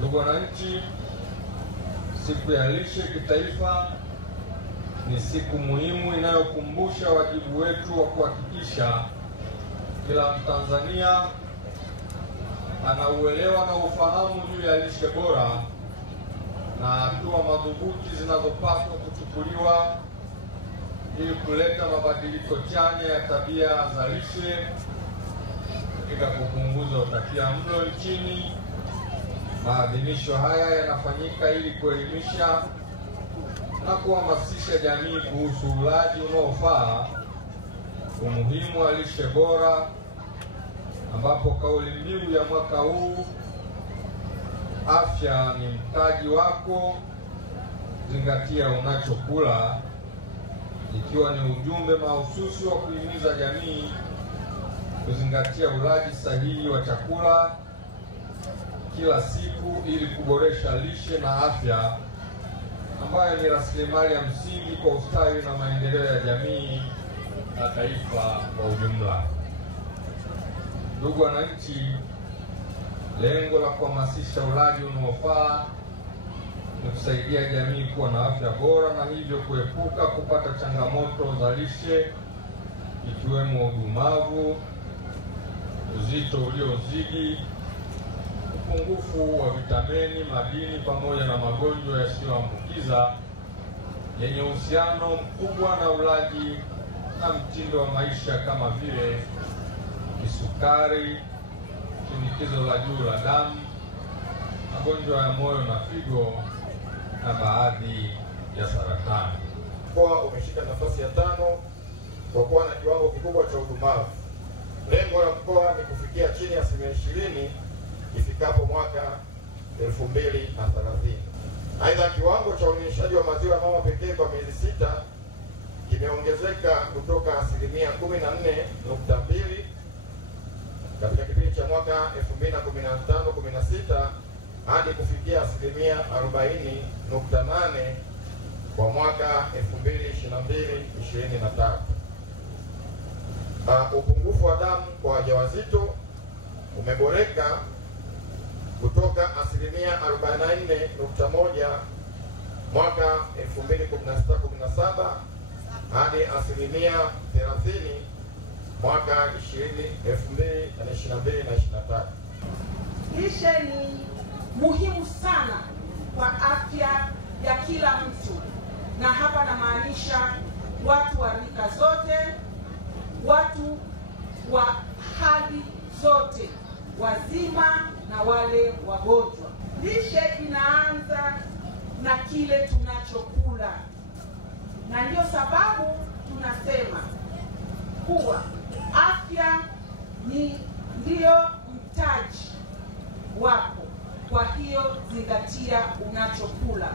Ndugu wananchi, siku ya lishe kitaifa ni siku muhimu inayokumbusha wajibu wetu wa kuhakikisha kila Mtanzania anauelewa na ufahamu juu ya lishe bora na hatua madhubuti zinazopaswa kuchukuliwa ili kuleta mabadiliko chanya ya tabia za lishe katika kupunguza utapiamlo nchini. Maadhimisho haya yanafanyika ili kuelimisha na kuhamasisha jamii kuhusu ulaji unaofaa, umuhimu wa lishe bora, ambapo kauli mbiu ya mwaka huu, afya ni mtaji wako, zingatia unachokula, ikiwa ni ujumbe mahususi wa kuhimiza jamii kuzingatia ulaji sahihi wa chakula kila siku ili kuboresha lishe na afya ambayo ni rasilimali ya msingi kwa ustawi na maendeleo ya jamii na taifa kwa ujumla. Ndugu wananchi, lengo la kuhamasisha ulaji unaofaa ni kusaidia jamii kuwa na afya bora na hivyo kuepuka kupata changamoto za lishe ikiwemo udumavu, uzito uliozidi, upungufu wa vitamini, madini pamoja na magonjwa yasiyoambukiza yenye uhusiano mkubwa na ulaji na mtindo wa maisha kama vile kisukari, shinikizo la juu la damu, magonjwa ya moyo na figo na baadhi ya saratani. Mkoa umeshika nafasi ya 5 kwa kuwa na kiwango kikubwa cha udumavu. Lengo la mkoa ni kufikia chini ya 20% ifikapo mwaka 2030. Aidha, kiwango cha unyonyeshaji wa maziwa ya mama pekee kwa miezi 6 kimeongezeka kutoka 14.2 katika kipindi cha mwaka 2015-16 hadi kufikia 40.8 kwa mwaka 2022-2023. Upungufu wa damu kwa wajawazito umeboreka kutoka 44.1 mwaka 2016-17 hadi 30% mwaka 2022-2023. Lishe ni muhimu sana kwa afya ya kila mtu, na hapa namaanisha watu wa rika zote, watu wa hali zote, wazima na wale wagonjwa. Lishe inaanza na kile tunachokula, na ndio sababu tunasema kuwa afya ndio mtaji wako. Kwa hiyo zingatia unachokula.